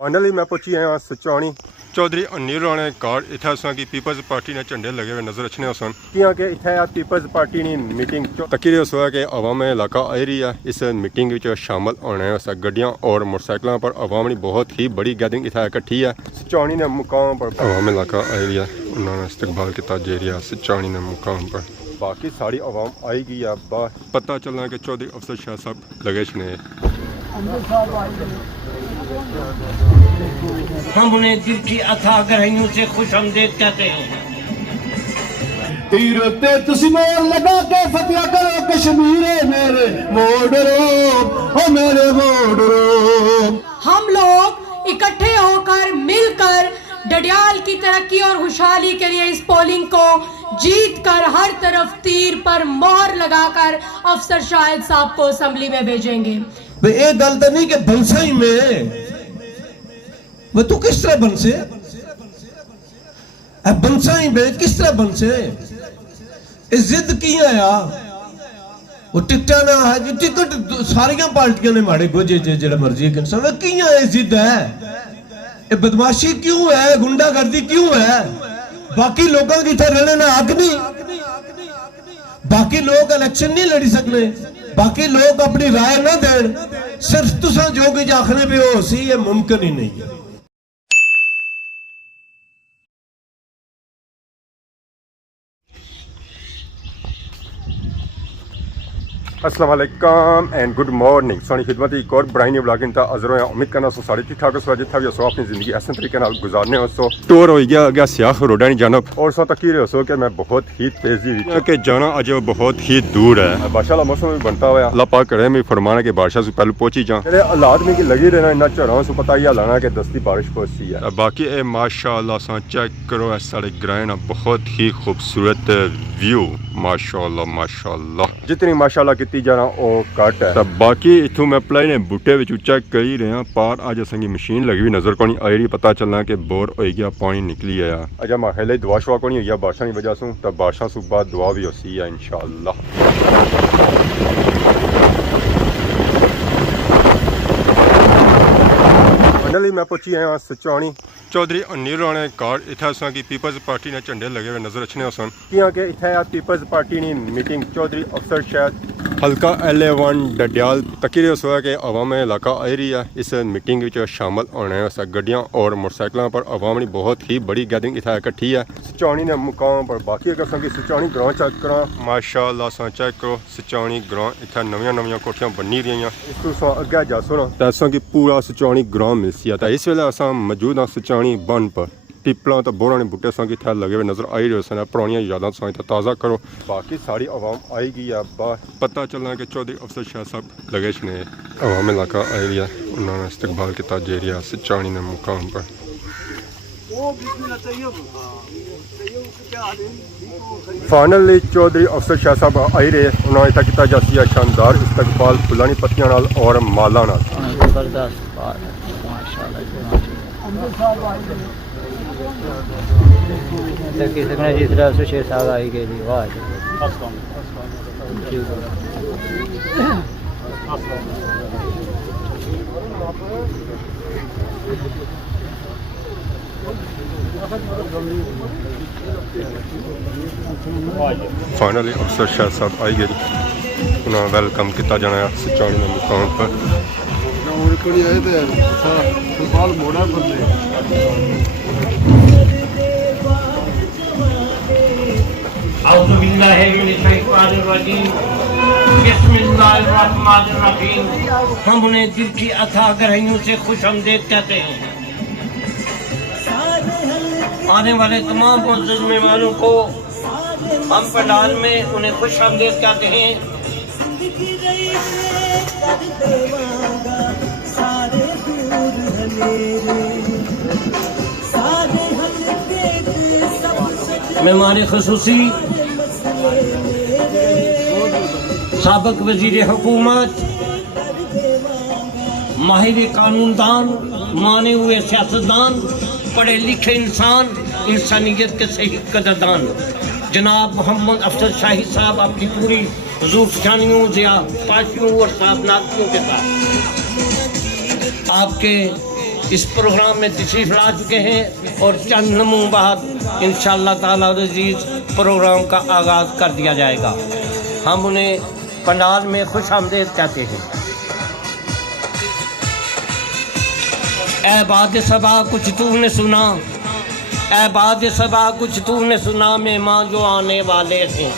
Finally मैं पहुंची आया सचानी चौधरी अनिल राणे कार इतना असा कि पीपल्स पार्टी ने झंडे लगे हुए नजर अच्छे सन कि इतना पीपल्स पार्टी ने मीटिंग तकी हुआ कि अवाम इलाका आई रही है इस मीटिंग में शामिल होने गड्डियां और मोटरसाइकिलों पर अवाम की बहुत ही बड़ी गैदरिंग इतना इकट्ठी है सचानी ने मुकाम पर अवाम इलाका आई रही है उन्होंने इस्तकबाल किया जा रहा है सचानी ने मुकाम पर बाकी सारी अवाम आई गई है पता चलना कि चौधरी अफसर शाह साहब लगे ने हम उन्हें दिल की अथाह गहराइयों से खुश आमदीद कहते हैं। तीर ते तुसी मोर लगा के फतिया करो कश्मीर मेरे बॉर्डरो ओ मेरे बॉर्डरो। हम लोग इकट्ठे होकर मिलकर डडियाल की तरक्की और खुशहाली के लिए इस पोलिंग को जीत कर हर तरफ तीर पर मोहर लगाकर अफसर शाहिद साहब को असेंबली में भेजेंगे। एक गल तो नहीं कि बंसाई में वो तू किस तरह बनसे बंसाई में किस तरह बनसे जिद की आया वो टिकटा ना है टिकट सारिया पार्टियां ने माड़े गोजे जेड़ा मर्जी इंसान की जिद है ये बदमाशी क्यों है गुंडागर्दी क्यों है बाकी लोगों की इतना रहने ना हक नहीं बाकी लोग इलेक्शन नहीं लड़ी सकते बाकी लोग अपनी राय ना देन सिर्फ तुसा जो कुछ आखने पे हो सी ये मुमकिन ही नहीं है। अस्सलाम वालेकुम एंड गुड मॉर्निंग सोनी खिदमत एक और ब्राइनी ब्लॉगिंग था अजरों उम्मीद करना सो सारी ठीक ठाक सो जितना भी सो अपनी जिंदगी ऐसे तरीके नाल गुजारने हो सो टूर हो गया सियाह रोडा नहीं जानब और सो तक रहे सो कि मैं बहुत ही तेजी के जाना अज बहुत ही दूर है बादशाह का मौसम भी बनता हुआ अल्लाह पाक करे मैं फरमाना कि बादशाह से पहले पहुंची जा मेरे हालात में कि लगी रहना इन्ना झड़ा सो पता ही लाना कि दस्ती बारिश पहुंची है बाकी ए माशाअल्लाह सा चेक करो सारे ग्राइन बहुत ही खूबसूरत व्यू माशाअल्लाह जितनी माशाअल्लाह की जाना वो घट है बाकी इतों मैं पहले बूटे चेक कर ही रहा पार अज असंगी मशीन लगी हुई नजर को नहीं आई रही पता चलना कि बोर हो गया पानी निकली आया अजा माखे दुआ शुआ को नहीं हुई बारिशा की वजह से तब बारिशा से बाद दुआ भी होती है इंशाअल्लाह। फाइनली मैं पहुंची आया सचानी चौधरी अनिल राणे कार इतना असा कि पीपल्स पार्टी ने झंडे लगे हुए नजर अच्छे सन कि इतना पीपल्स पार्टी ने मीटिंग चौधरी अफसर शायद हल्का LA1 डडियाल तकी हुआ कि अवाम इलाका आई रही है इस मीटिंग में शामिल होने गड्डियां और मोटरसाइकिलों पर अवाम की बहुत ही बड़ी गैदरिंग इतना इकट्ठी है सचानी ने मुकाम पर बाकी अगर संगी सचानी ग्रां चेक करा माशाअल्लाह सा चेक करो सचानी ग्रां इतना नवी कोठियां बनी रही इस तो अगे जासो ना तो कि पूरा सचानी ग्रां मिलसी है इस वेले अस मौजूद हाँ सचानी बन पर पिपलों तो बोरा ने बूटे संग इतना लगे हुए नजर आई रहे सन पुरानियां यादां संग ताज़ा करो बाकी सारी अवाम आई गई है पता चलना कि चौधरी अफसर शाह साहब लगे ने अवाम इलाका आई रही है उन्होंने इस्तकबाल किया जा रहा है सचानी ने मुकाम पर फाइनली चौधरी अफसर शाह साहब आई रहे उन्होंने इतना किया जा रहा शानदार इस्तकबाल फुलानी पत्तियां और माला जिस तरह से 6 साल आई गई थी वाह फाइनली अफसर शाह साहब आई गई उन्होंने वेलकम किया जाना सचानी के मुकाम पर हम उन्हें दिल की अथाह गहराइयों से खुश आमदीद कहते हैं। आने वाले तमाम मुअज़्ज़ज़ मेहमानों को हम पंडाल में उन्हें खुश आमदीद कहते हैं। मेहमान खुसूसी साबिक वज़ीर हुकूमत माहिर कानूनदान माने हुए सियासतदान पढ़े लिखे इंसान इंसानियत के सही कदरदान जनाब मोहम्मद अफसर शाही साहब अपनी पूरी हुजूर जानियों पार्टियों और साहबनातियों के साथ आपके इस प्रोग्राम में तशरीफ ला चुके हैं और चंद लम्हों बाद इंशाअल्लाह ताला अज़ीज़ प्रोग्राम का आगाज़ कर दिया जाएगा। हम उन्हें पंडाल में खुश आमदीद कहते हैं। ऐ बाद सबा कुछ तूने सुना, ऐ बाद सबा कुछ तूने सुना, मेहमान जो आने वाले हैं।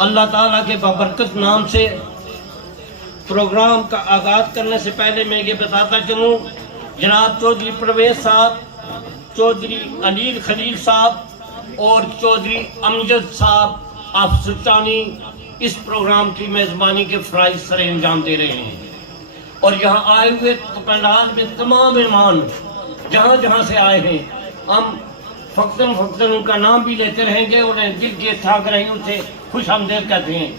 अल्लाह ताला के बबरकत नाम से प्रोग्राम का आगाज़ करने से पहले मैं ये बताता चलूँ, जनाब चौधरी परवेज़ साहब, चौधरी अनिल खलील साहब और चौधरी अमजद साहब अफसरचानी इस प्रोग्राम की मेज़बानी के फ़राइज़ सर अंजाम दे रहे हैं। और यहाँ आए हुए पंडाल में तमाम मेहमान जहाँ जहाँ से आए हैं, हम फ़क्तन उनका नाम भी लेते रहेंगे, उन्हें दिल के ठाक रहेंगे, उसे खुश आमदीद कहते हैं।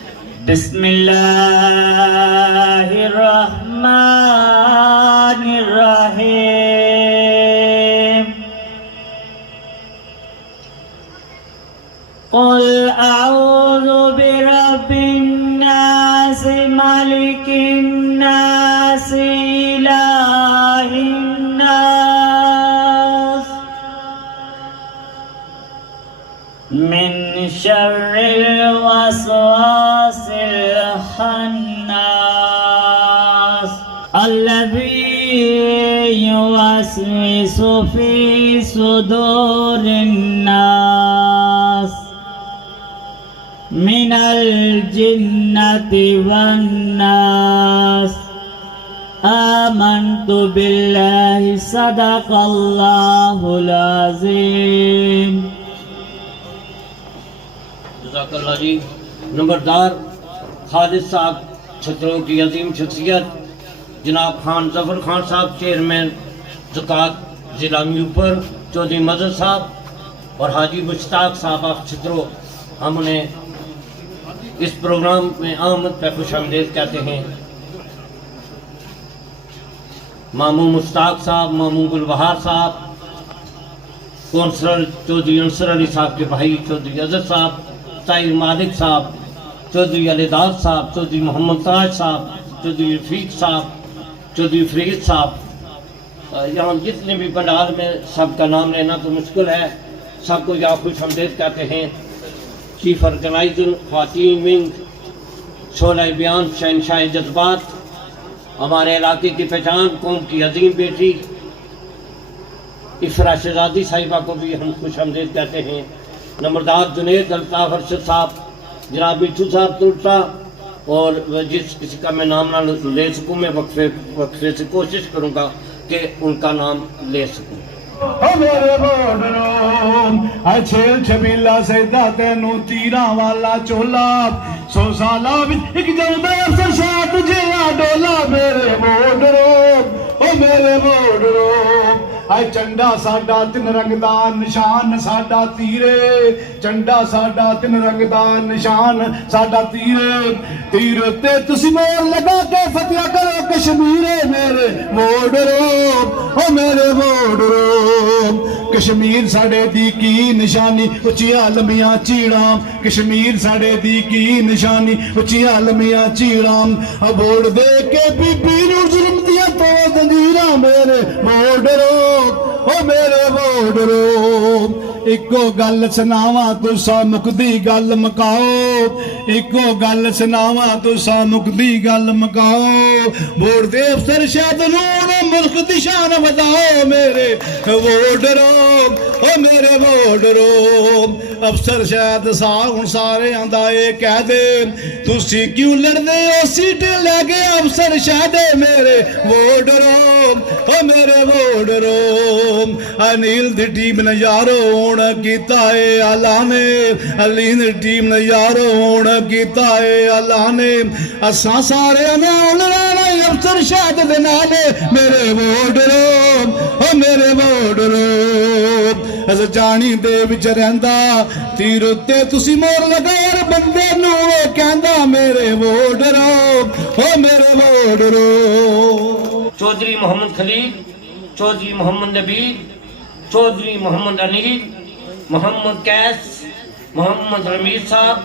बिस्मिल्लाहिर्रहमानिर्रहीम। क़ुल अऊज़ु बिरब्बिन्नास मालिकिन्नास इलाहिन्नास मिन शर्रिल वस्वासिल खन्नास अल्लज़ी युवस्विसु फ़ी सुदूरिन नास मिनल जिन्नति वन नास। आमन्तु बिल्लाहि सदक़ल्लाहुल अज़ीम। जज़ाकल्लाह जी। नंबरदार खालिद साहब छतरों की अजीम शख्सियत, जनाब खान जफर खान साहब चेयरमैन ज़कात ज़िला मीरपुर, चौधरी मदद साहब और हाजी मुश्ताक साहब ऑफ छतरों, हम उन्हें इस प्रोग्राम में आमद पर खुश आमदीद कहते हैं। मामू मुश्ताक साहब, मामू गुलबहार साहब, कौंसलर चौधरी अंसर अली साहब के भाई चौधरी अजहर साहब, ताहिर मालिक साहब, चौधरी अलीदाद साहब, चौधरी मोहम्मद ताज साहब, चौधरी रफीक साहब, चौधरी फरीद साहब, यहाँ जितने भी पंडाल में सबका नाम लेना तो मुश्किल है, सबको यहाँ खुश आमदीद कहते हैं। चीफ ऑर्गेनाइजर ख्वातीन विंग, शोला बयान शहनशाह जज्बात, हमारे इलाके की पहचान, कौम की अजीम बेटी इफ़रा शहजादी साहिबा को भी हम खुश आमदीद कहते हैं। नंबरदार जुनेद अल्ताफ़ अरशद साहब, जनाब मिठू साहब तुलसा, और जिस किसी का मैं नाम ना ले सकूँ, मैं वक्फे से कोशिश करूँगा कि उनका नाम ले सकूँ। मेरे बॉर्डरों छेल छबीला सैदा तेनू तीरा वाला चोला 100 साला विच एक जांदा अफसर शाह तुझे आ डोला। मेरे बॉर्डरों आए चंडा साडा 3 रंगदा निशान साडा तीरे, चंडा साडा 3 रंगदा निशान साडा तीरे, तीर ते तुसी मोर लगा के फतेह करो कश्मीर। मेरे बॉर्डरों कश्मीर साडे दी की निशानी, उच्चियां लंबियां चीड़ां, कश्मीर साडे दी की निशानी, उच्चियां लंबियां चीड़ां, बोर्ड दे के बीबी नूं जुल्म दियां तो जंजीरां। मेरे बॉर्डरों इको गल सुनावा तुसा मुकदी गल मकाओ, इको गल सुनावा तुसा मुकदी गल मकाओ, बोर्ड दे अफसर शायद नून मुल्क दी शान वधाओ। मेरे बॉर्डरों अफसर शायद हुण सारे आंदा ए कह दे, तुसी क्यों लड़दे हो सीट ले गए अफसर शायद। मेरे बॉर्डरों अनिल दी टीम ने यारो हुण कीता है ऐलाने, अली दी टीम ने यारो हुण कीता है ऐलाने, असां सारे ने हुण रहना अफसर शायद दे नाले। मेरे बॉर्डरों अस जानी दे विच रहिंदा, तीर उत्ते तुसी मोर लगार बंदे नूं कहंदा। मेरे बॉर्डरों चौधरी मोहम्मद खलील, चौधरी मोहम्मद नबील, चौधरी मोहम्मद अनिल, मोहम्मद कैस, मोहम्मद रमीज साहब,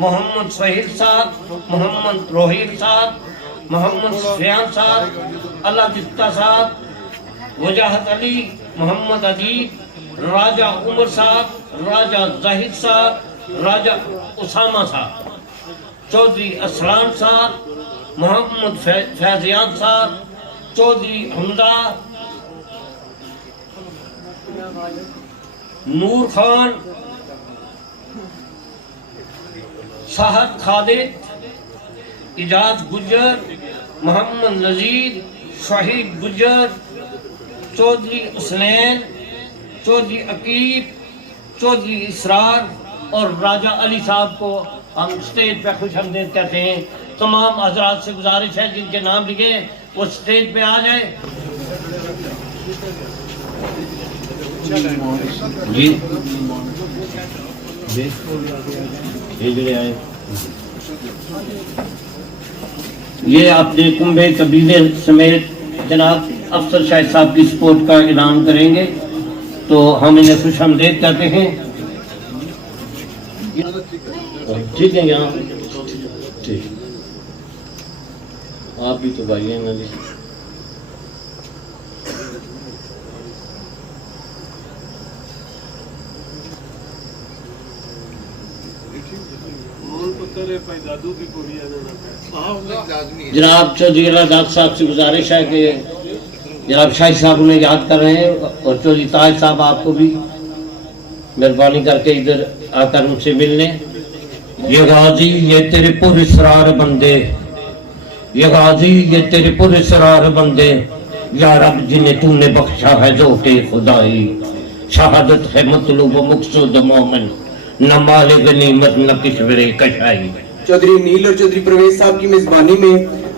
मोहम्मद सहील साहब, मोहम्मद रोहित साहब, मोहम्मद सुफियान साहब, अल्लाह जित्ता साहब, वजाहत अली, मोहम्मद अदीब, राजा उमर साहब, राजा जाहिद साहब, राजा उसामा साहब, चौधरी असलान साहब, मोहम्मद फैजियान साहब, चौधरी हमदा, नूर खान, साहद खालिद, इजाज गुज्जर, मोहम्मद नजीर, शाहिद गुज्जर, चौधरी उसनैन, चौधरी अकीब, चौधरी इसरार और राजा अली साहब को हम स्टेज पे खुश आमदीद कहते हैं। तमाम हजरात से गुजारिश है जिनके नाम लिखे वो स्टेज पे आ जाए। जी आए। ये अपने कुंभे कबीले समेत जनाब अफसर शाहिद साहब की सपोर्ट का ऐलान करेंगे, तो हम इन्हें खुश आमदीद कहते हैं। ठीक है, यहाँ ठीक, आप भी तो भाई हैं ना जी। जनाब चौधरी अलादाद साहब से गुजारिश है कि जनाब शाहिद साहब उन्हें याद कर रहे हैं, और चौधरी ताज साहब आपको भी मेहरबानी करके इधर आकर उनसे मिलने। ये गाजी ये तेरे पुरस्रार बंदे, ये गाजी ये तेरे पुरस्रार बंदे, या रब जिन्हें तूने बख्शा है जोटे खुदाई, शहादत है मतलूब मकसूद मोमिन, न माले गनीमत न किश्वरे कशाई। चौधरी नील और चौधरी परवेज साहब की मेजबानी में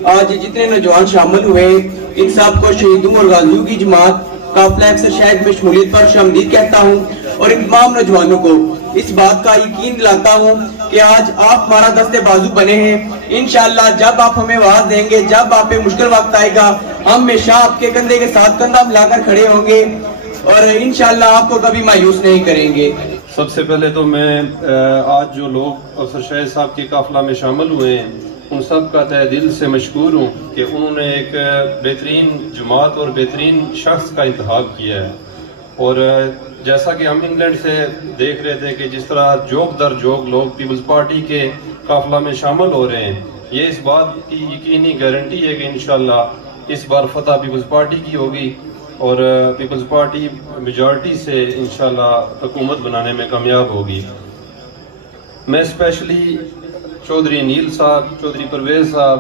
आज जितने नौजवान शामिल हुए, इन सब को शहीदों और गाजियों की जमात काफिला अफसर शाहिद में शमूलियत पर खुशामदीद कहता हूँ, और इन तमाम नौजवानों को इस बात का यकीन दिलाता हूँ कि आज आप हमारा दस्ते बाजू बने हैं। इंशाअल्लाह जब आप हमें आवाज देंगे, जब आप पे मुश्किल वक्त आएगा, हम हमेशा आपके कंधे के साथ कंधा मिलाकर खड़े होंगे और इंशाअल्लाह आपको कभी मायूस नहीं करेंगे। सबसे पहले तो मैं आज जो लोग अफसर शाहिद साहब के काफिला में शामिल हुए हैं उन सब का तहे दिल से मशकूर हूँ कि उन्होंने एक बेहतरीन जमात और बेहतरीन शख्स का इंतखाब किया है। और जैसा कि हम इंग्लैंड से देख रहे थे कि जिस तरह जोक दर जोक लोग पीपल्स पार्टी के काफिला में शामिल हो रहे हैं, ये इस बात की यकीनी गारंटी है कि इंशाल्लाह इस बार फतह पीपल्स पार्टी की होगी और पीपल्स पार्टी मेजॉरिटी से इंशाल्लाह हुकूमत बनाने में कामयाब होगी। मैं स्पेशली चौधरी नील साहब, चौधरी परवेज साहब,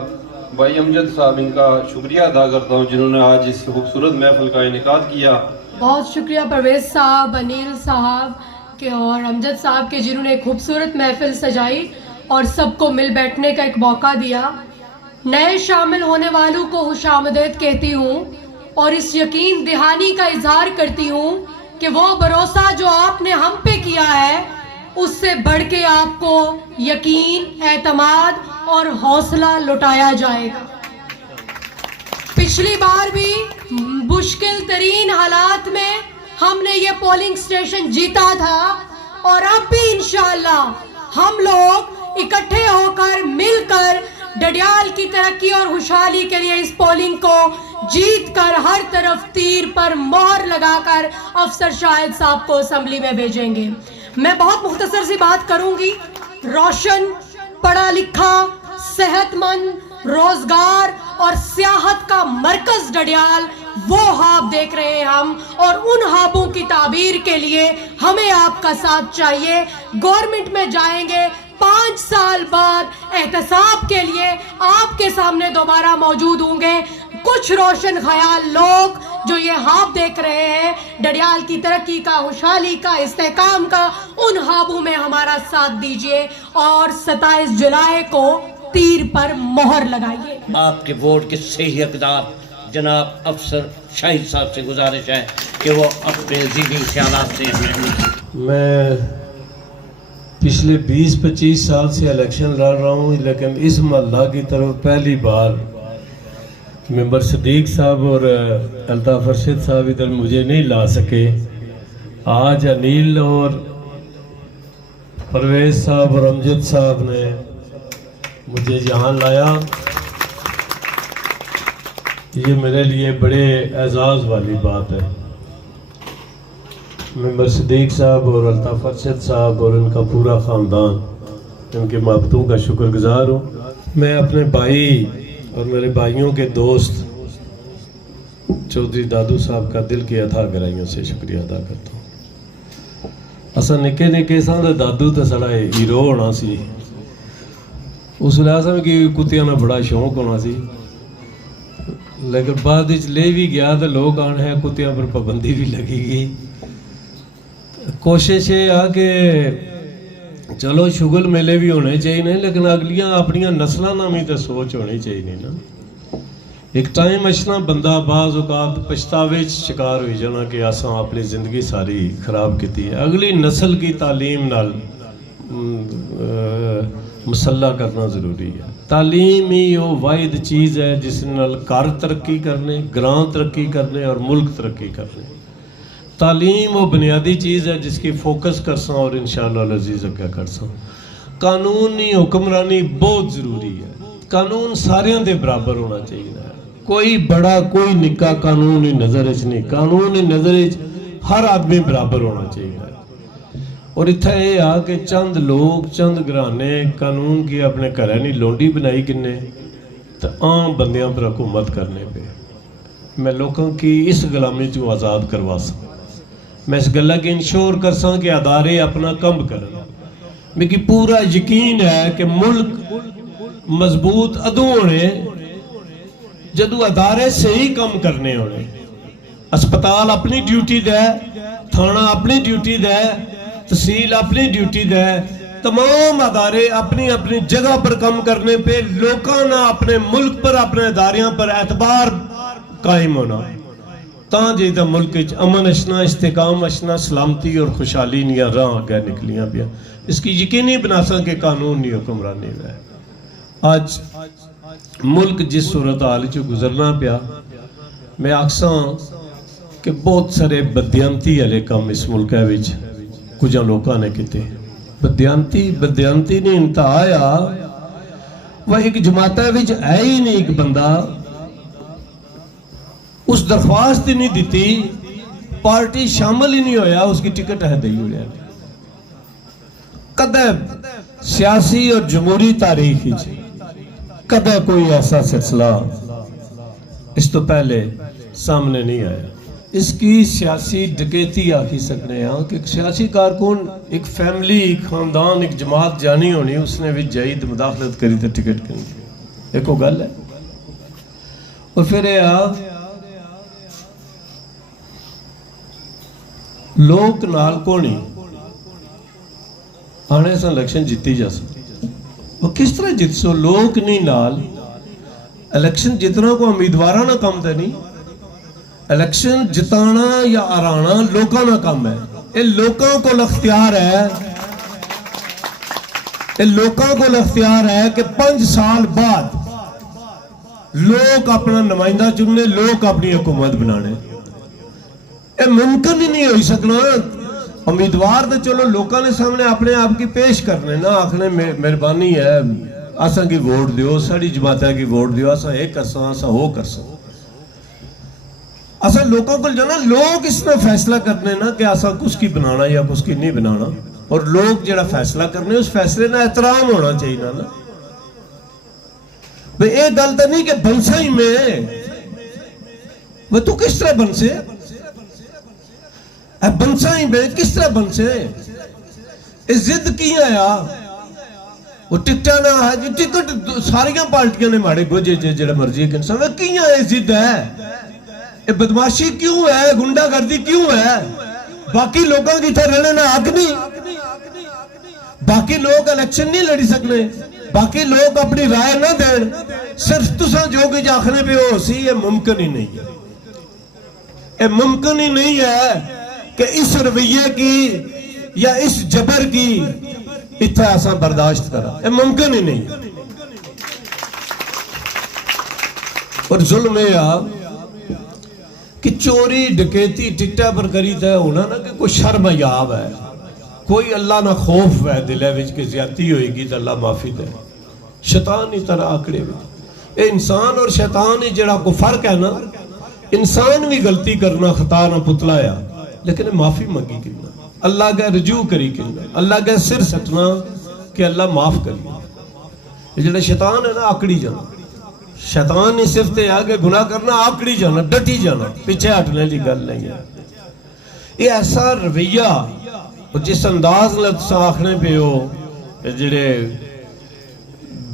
भाई अमजद साहब, इनका शुक्रिया अदा करता हूँ जिन्होंने आज इस खूबसूरत महफिल का इनेकाद किया। बहुत शुक्रिया परवेज साहब, अनिल साहब के और अमजद साहब के, जिन्होंने खूबसूरत महफिल सजाई और सबको मिल बैठने का एक मौका दिया। नए शामिल होने वालों को खुशामदीद कहती हूँ और इस यकीन दहानी का इजहार करती हूँ कि वो भरोसा जो आपने हम पे किया है उससे बढ़ के आपको यकीन, एतमाद और हौसला लुटाया जाएगा। पिछली बार भी मुश्किल तरीन हालात में हमने ये पोलिंग स्टेशन जीता था और अब भी इंशाअल्लाह हम लोग इकट्ठे होकर मिलकर डडियाल की तरक्की और खुशहाली के लिए इस पोलिंग को जीत कर हर तरफ तीर पर मोहर लगाकर अफसर शाहिद साहब को असेंबली में भेजेंगे। मैं बहुत मुख्तसर सी बात करूंगी। रोशन, पढ़ा लिखा, सेहतमंद, रोजगार और सियाहत का मरकज डडियाल, वो हाब देख रहे हैं हम, और उन हाबों की ताबीर के लिए हमें आपका साथ चाहिए। गवर्नमेंट में जाएंगे, 5 साल बाद एहतसाब के लिए आपके सामने दोबारा मौजूद होंगे। कुछ रोशन ख्याल लोग जो ये हाब देख रहे हैं डडियाल की तरक्की का, खुशहाली का, इस्तेहकाम का, उन हाबों में हमारा साथ दीजिए और 27 जुलाई को तीर पर मोहर लगाइए। आपके वोट के सही हकदार जनाब अफसर शाहिद साहब से गुजारिश है कि वो अपने ज़िहनी ख्यालात से मैं पिछले 20-25 साल से इलेक्शन लड़ रहा हूँ, लेकिन इस महल्ला की तरफ पहली बार मेंबर सदीक साहब और अल्ताफ अरशद साहब इधर मुझे नहीं ला सके। आज अनिल और परवेज साहब और अमजद साहब ने मुझे यहाँ लाया یہ میرے لیے بڑے اعزاز والی بات ہے. ممبر صدیق صاحب اور الطاف ارشد صاحب اور ان کا پورا خاندان، ان کے محبتوں کا شکر گزار ہوں. میں اپنے بھائی اور میرے بھائیوں کے دوست چودھری دادو صاحب کا دل کی اتھا گہرائیوں سے شکریہ ادا کرتا ہوں. اصل نکے نکے ساں تے دادو تے ساڈا ہیرو ہونا سی. اس لحاظ کہ کتیاں نہ بڑا شوق ہونا سی، لیکن بعد لے بھی گیا تو لوگ آن ہے کتیاں پر پابندی بھی لگی گئی. کوشش یہ آ کہ چلو شغل میلے بھی ہونے چاہیے، لیکن اگلیاں اپنی نسلوں نہ بھی تو سوچ ہونی چاہیے نا. ایک ٹائم اچھنا بندہ بعض اوقات پچھتاوے شکار ہوئی جانا کہ آساں اپنی زندگی ساری خراب کی ہے. اگلی نسل کی تعلیم نال مسلح کرنا ضروری ہے. تعلیم ہی وہ واحد چیز ہے جس نال گھر ترقی کرنے، گراں ترقی کرنے اور ملک ترقی کرنے. تعلیم وہ بنیادی چیز ہے جس کی فوکس کرساں اور انشاءاللہ العزیز اگے کرساں. قانونی حکمرانی بہت ضروری ہے. قانون سارے دے برابر ہونا چاہیے. کوئی بڑا کوئی نکا قانون نظر نہیں. قانون نظر ہر آدمی برابر ہونا چاہیے. اور اتھا یہ آ کہ چند لوگ چند گھرانے قانون کی اپنے گھریں نہیں لونڈی بنائی کنے تو عام بندیاں پر حکومت کرنے پہ. میں لوگوں کی اس غلامی تو آزاد کروا سکوں. میں اس گلہ کی انشور کر ساں کہ ادارے اپنا کم کریں. میری پورا یقین ہے کہ ملک مضبوط ادو ہونے جدو ادارے صحیح کم کرنے ہونے. اسپتال اپنی ڈیوٹی دے، تھانہ اپنی ڈیوٹی دے، تحصیل اپنی ڈیوٹی دے. تمام ادارے اپنی اپنی جگہ پر کم کرنے پہ لوگوں نے اپنے ملک پر اپنے اداریاں پر اعتبار قائم ہونا. تاں جی تا ملک امن اشنا، استحکام اشنا، سلامتی اور خوشحالی نیا راہ آگے نکلیاں پیا. اس کی یقینی بنا سا کہ قانون نہیں حکمرانی ہے. آج ملک جس صورتحال چ گزرنا پیا، میں آکساں کہ بہت سارے بدیانتی والے کام اس ملک وچ کچھ لوگوں نے کیتے. بدیانتی نے انتہا آیا وہ ایک جماعت وچ ہے ہی نہیں ایک بندہ اس درخواست ہی نہیں دیتی، پارٹی شامل ہی نہیں ہویا، اس کی ٹکٹ ہے دئی ہوئی. کدے سیاسی اور جمہوری تاریخ کدے کوئی ایسا سلسلہ اس تو پہلے سامنے نہیں آیا. اس کی سیاسی ڈکیتی آخی سکنے ہیں کہ ایک سیاسی کارکن ایک فیملی، ایک خاندان، ایک جماعت جانی ہونی، اس نے بھی جائید مداخلت کری تو ٹکٹ کریں. ایک وہ گل ہے. اور پھر لوگ نال کونی آنے سے الیکشن جیتی جا سکتی. وہ کس طرح جیت سو؟ لوگ نہیں نال الیکشن جتنا کو امیدوارانہ کم تے نہیں. الیکشن جتانا یا ہرانا لوگوں کا کام ہے. یہ لوگوں کو اختیار ہے، یہ لوگوں کو اختیار ہے کہ 5 سال بعد لوگ اپنا نمائندہ چننے، لوگ اپنی حکومت بنانے. یہ ممکن ہی نہیں ہوئی سکنا. امیدوار تو چلو لوگوں نے سامنے اپنے آپ کی پیش کرنے نا، آخنے مہربانی ہے اساں کی ووٹ دیو، ساری جماعتیں کی ووٹ دیو، اساں یہ کرساں اساں وہ کرساں. اساں لوگوں کو جانا، لوگ اس میں فیصلہ کرنے نا کہ اساں کس کی بنانا یا کس کی نہیں بنانا. اور لوگ جڑا فیصلہ کرنے اس فیصلے نہ احترام ہونا چاہیے نا. بھئی ایک گل تو نہیں کہ بنسا ہی میں وہ تو کس طرح بنسے؟ بنسا ہی میں کس طرح بنسے؟ اس ضد کی آیا وہ ٹکٹا نہ ہے جو ٹکٹ ساریاں پارٹیاں نے ماڑے گوجے جڑا مرضی ایک انسان وہ کی ہے ضد ہے. یہ بدماشی کیوں ہے؟ گنڈا گردی کیوں ہے؟ باقی لوگوں کی تھے رہنے نہ حق نہیں. باقی لوگ الیکشن نہیں لڑی سکنے، باقی لوگ اپنی رائے نہ دین. صرف تساں جو کہ آخنے پہ ہو سی، یہ ممکن ہی نہیں ہے. یہ ممکن ہی نہیں ہے کہ اس رویے کی یا اس جبر کی اتنا ایسا برداشت کرا. یہ ممکن ہی نہیں. اور ظلم یہ کہ چوری ڈکیتی ٹکٹا پر کری تھا ہونا نا کہ کوئی شرم یاب ہے، کوئی اللہ نہ خوف ہے دلے وچ کہ زیادتی ہوئے گی تو اللہ معافی دے. شیطان ہی طرح آکڑے ہوئے یہ انسان اور شیطان ہی جڑا کو فرق ہے نا، انسان بھی غلطی کرنا خطا نہ پتلایا، لیکن معافی منگی کرنا، اللہ کا رجوع کری کرنا، اللہ کا سر سٹنا کہ اللہ معاف کری. یہ جڑا شیطان ہے نا آکڑی جانا، شیطان ہی صرف تے آگے گناہ کرنا، آکڑی جانا، ڈٹی جانا، پیچھے ہٹنے کی گل نہیں ہے. یہ ایسا رویہ اور جس انداز میں تساں آکھنے پہ ہو جڑے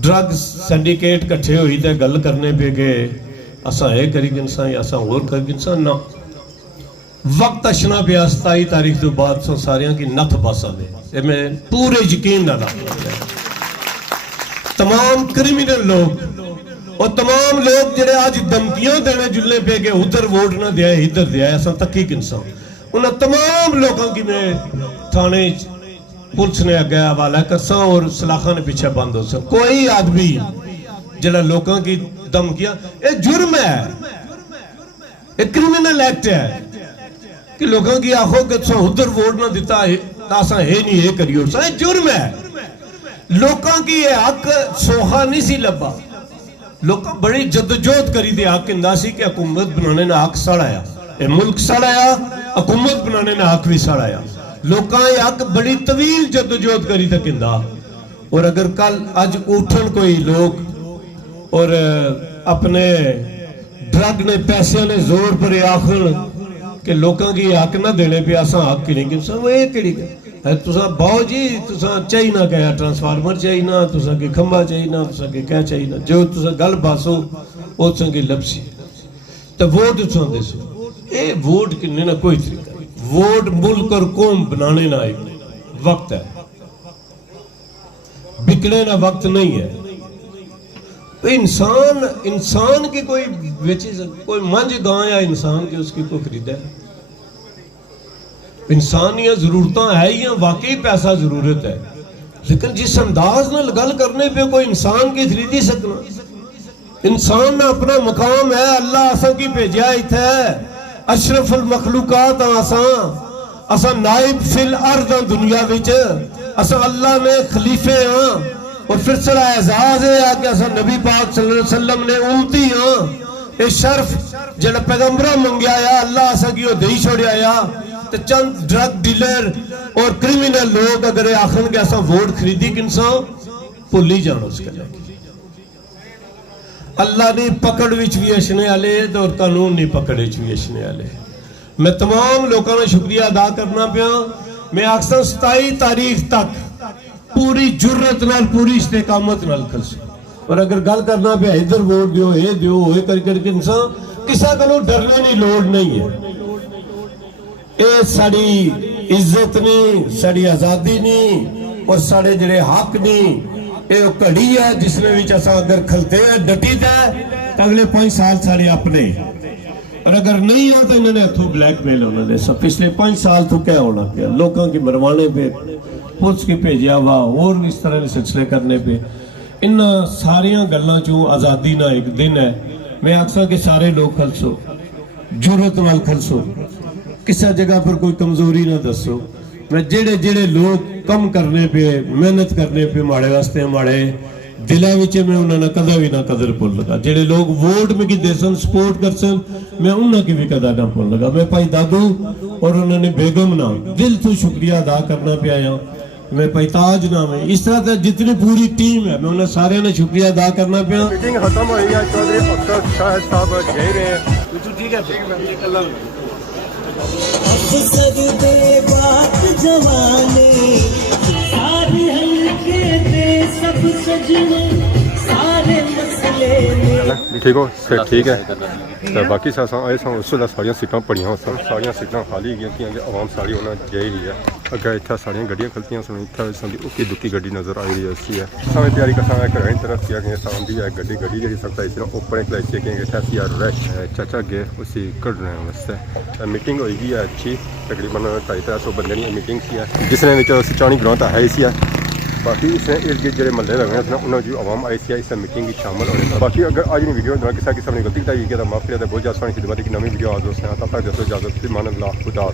ڈرگ سینڈیکیٹ کٹھے ہوئی تے گل کرنے پہ کہ اساں یہ کری گنساں یا اساں اور کری گنساں، نہ وقت اشنا پہ 27 تاریخ تو بعد سو ساریاں کی نتھ باسا دے. یہ میں پورے یقین نہ تمام کریمنل لوگ اور تمام لوگ جڑے آج دھمکیاں دینے جلنے پہ کہ ادھر ووٹ نہ دیا ہے ادھر دیا ہے، ایسا تکی کنساں انہاں تمام لوگوں کی میں تھانے پولیس نے اگیا حوالہ کرساں اور سلاخاں نے پیچھے بند ہو سن. کوئی آدمی جڑا لوگاں کی دھمکیاں، یہ جرم ہے، یہ کریمنل ایکٹ ہے کہ لوگوں کی آنکھوں کہ تساں ادھر ووٹ نہ دیتا ہے تاساں ہے نہیں یہ کریو، یہ جرم ہے. لوگوں کی یہ حق سوہا نہیں سی لبا، لوگ بڑی جدوجہد کری تھی حق انداسی کہ حکومت بنانے نہ حق سڑایا، یہ ملک سڑایا، حکومت بنانے نہ حق بھی سڑایا. لوگاں یہ حق بڑی طویل جدوجہد کری تھا کندہ. اور اگر کل آج اٹھن کوئی لوگ اور اپنے ڈرگ نے پیسے نے زور پر آخر کہ لوگاں کی حق نہ دینے پہ آساں حق کی نہیں کہ وہ یہ کڑی گئے تساں باؤ جی تساں چاہی نہ کہا ٹرانسفارمر چاہی نہ تساں کی کھمبا چاہی نہ تساں کی کیا چاہی نہ جو تساں گل باسو وہ تساں کی لبسی تو ووٹ تساں دے سو. اے ووٹ کرنے نہ کوئی طریقہ، ووٹ ملک اور قوم بنانے نہ ایک وقت ہے، بکڑے نہ وقت نہیں ہے. انسان کی کوئی بیچی کوئی منج گاں یا انسان کی اس کی کوئی خریدا ہے؟ انسانیاں ضرورتاں ہے یا واقعی پیسہ ضرورت ہے، لیکن جس انداز نہ گل کرنے پہ کوئی انسان کی خریدی سکنا. انسان نہ اپنا مقام ہے، اللہ آسان کی بھیجا ہے اشرف المخلوقات آسان نائب فی الارض دنیا وچ آسان اللہ میں خلیفے ہاں اور پھر سڑا اعزاز ہے کہ آسان نبی پاک صلی اللہ علیہ وسلم نے امتی ہاں. اے شرف جڑا پیغمبرہ منگیا یا اللہ آسان کی وہ دہی چھوڑیا یا تو چند ڈرگ ڈیلر اور کریمنل لوگ اگر آخر کہ آسان ووٹ خریدی کنساں پولی جانو اس کے لئے. اللہ نے پکڑ وچ بھی اشنے آلے اور قانون نے پکڑ وچ بھی اشنے آلے. میں تمام لوگوں نے شکریہ ادا کرنا پیا. میں اکثر 27 تاریخ تک پوری جرت نال پوری استقامت نال کھلسوں اور اگر گل کرنا پیا ادھر ووٹ دیو اے دیو اے کر کے انسان کسا کلو ڈرنے نہیں لوڑ نہیں ہے. اے ساڑی عزت نہیں، ساڑی آزادی نہیں اور ساڑے جڑے حق نہیں. اے کڑی ہے جس میں بھی چاہتا اگر کھلتے ہیں ڈٹی دے تو اگلے 5 سال ساڑے اپنے اور اگر نہیں ہے تو انہوں نے اتھو بلیک میل ہونا دے. سب پچھلے 5 سال تو کیا ہونا پیا لوگوں کی مروانے پہ پولیس کی بھیجیا ہوا اور اس طرح سلسلے کرنے پہ. ان ساریاں گلاں چوں آزادی نہ ایک دن ہے. میں اکثر کہ سارے لوگ کھلسو، جرت نال کھلسو، کسا جگہ پر کوئی کمزوری نہ دسو. میں جڑے لوگ کم کرنے پہ محنت کرنے پہ ماڑے واسطے ماڑے دلہ وچے میں انہوں نے قدر بھی نہ قدر پول لگا. جڑے لوگ ووٹ میں کی دیسن سپورٹ کرسن میں انہوں کی بھی قدر نہ پول لگا. میں پائی دادو اور انہوں نے بیگم نہ دل تو شکریہ ادا کرنا پہ آیا. میں پائی تاج نام ہے اس طرح جتنی پوری ٹیم ہے میں انہیں سارے نے شکریہ ادا کرنا پہ. میٹنگ ختم ہوئی ہے، چودھری افسر شاہد صاحب گئے رہے ہیں. ٹھیک ہے اللہ افسر دے بات جوانے سارے ہلکے دے سب سجنے سارے مسئلے میں ٹھیک ہو ٹھیک ہے. تو باقی ساساں آئے ساں اس ویلے ساریاں سیٹاں پڑیاں سن، ساریاں سیٹاں خالی گئی کہ عوام ساری انہیں جائی رہی ہے. اگر اتنا ساریاں گڈیاں کھلتیاں سن اتنا اکی دکی گڈی نظر آئی رہی ہے. سامنے تیاری کرساں گھریں طرف کیا کہ سام بھی ہے گڈی جی سب اس طرح اوپر کلائی کہ اتنا ریش چاچا گئے اسی کھڑنے واسطے. میٹنگ ہوئی گئی ہے اچھی، تقریباً 250-300 بندے کی میٹنگ سی ہے جس نے چانی گراؤنڈ ہے سی ہے. باقی اس نے ارد گرد جڑے محلے لگنے تھے انہوں جو عوام آئی سی اس میٹنگ کی شامل ہونے. باقی اگر آج کی ویڈیو کسی قسم نے غلطی بتائی گئی تو معاف کیا. بہت زیادہ سونی خدمت کی نئی ویڈیو آج دوست نے تب تک دسو اجازت مان اللہ خدا.